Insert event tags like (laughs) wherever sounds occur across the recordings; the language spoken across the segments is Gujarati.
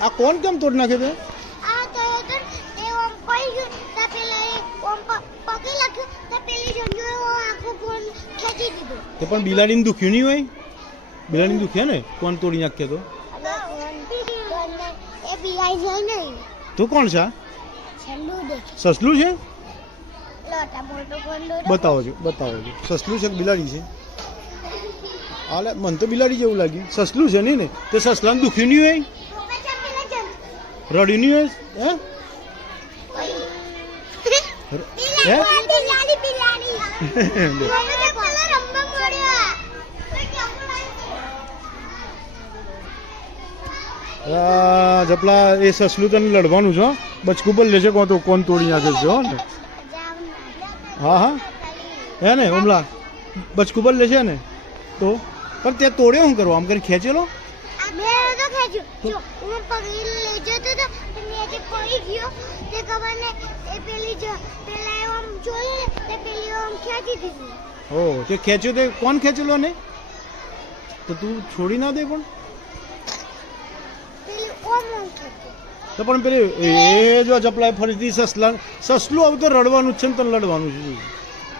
આ કોણ કેમ તોડ નાખે તે આ તો તો એ ઓમ પડી ગયું તો પેલા એ ઓમ પ- પગે તો પેલી જંજુએ ઓ આખું ખેંચી દીધું. તે પણ બિલાડીને દુખ્યું નહીં હોય? બિલાડીને દુખ્યા ને? કોણ તોડી નાખે તો? એ નહીં તું કોણ છે સસલું છે? બતાવો છો બતાવો છો. સસલું છે બિલાડી છે? હાલે મને તો બિલાડી જેવું લાગ્યું. સસલું છે નહીં ને? તે સસલાને દુખ્યું નહીં હોય? રડ્યું નહીં હોય? હે? (laughs) જપલા એ સસલું તને લડવાનું છે. બચકું પર લેશે કોણ તો કોણ તોડી નાખે છે હો? ને હા હા. હે ને ઓમલા બચકું પર લેશે ને? તો? પણ ત્યાં તોડ્યો શું કરવા? આમ કરી ખેંચેલો? મેં તો ખેંચ્યું. જો હું પગી લઈ જતો તો તો નીચે પડી ગયો. તે ખબર ને એ પેલી જો પેલા આમ ને તે પેલી આમ ખેંચી દીધી. ઓ તે ખેંચ્યો તે કોણ ખેંચેલો ને તો તું છોડી ના દે પણ. પેલી ઓમ તો પણ પેલી એ જો જપલાય ફરીથી સસલા સસલું આવું તો રડવાનું છે ને તને લડવાનું છે.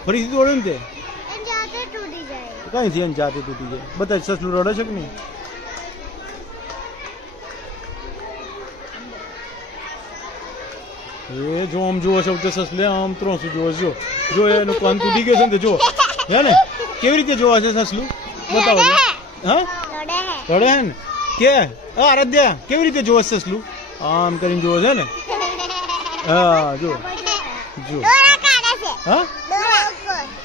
ફરીથી તોડ્યું ને તે? કઈ થી જાતે તૂટી જાય? બધા સસલું રડે છે કે નહીં? એ જો આમ જુઓ છો તો સસલે આમ ત્રણસો જુઓ જો જો એનું કાન તૂટી ગયો છે ને જો હે ને? કેવી રીતે જોવા છે સસલું? બતાવો હા. રડે હે. ને? કે? આરાધ્યા કેવી રીતે જોવે છે સસલું? આમ કરીને જોવે છે ને? (laughs) હા જો જો હા?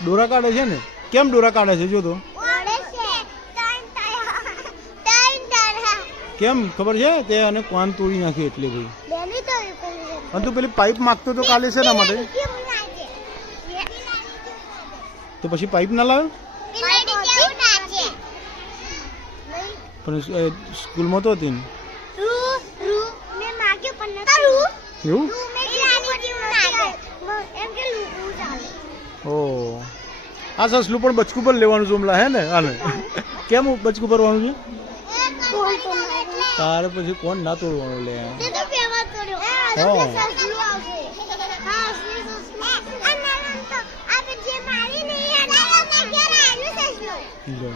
ડોરા કાઢે છે ને? કેમ ડોરા કાઢે છે? જો તો. ત્રણ ત્રણ ત્રણ ત્રણ કેમ? ખબર છે? તે અને કાન તોડી નાખી એટલે ભાઈ. અને તું પેલી પાઇપ માગતો તો કાલે છે ના માટે તો પછી પાઇપ ના લાવ્યો પણ સ્કૂલમાં તો હતી એવું ઓ આ સસલું પણ બચકું પર લેવાનું છે હમણાં હે ને આને કેમ બચકું ભરવાનું છે તારે પછી કોણ ના તોડવાનું લે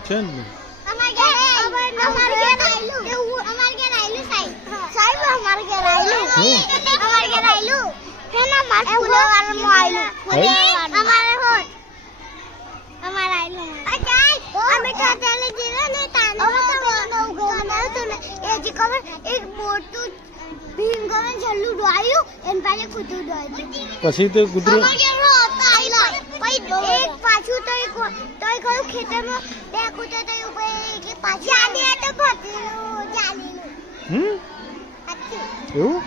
છે ને એક મોટું ભીમ ગમે છેલ્લું ડોયું એને પાસે કૂતરું ડોયું પછી તે કૂતરું એક પાછું તો એક તો એક કયું ખેતરમાં બે કૂતરા તો ઉપર એક પાછું તો જાનેલું હમ? એવું?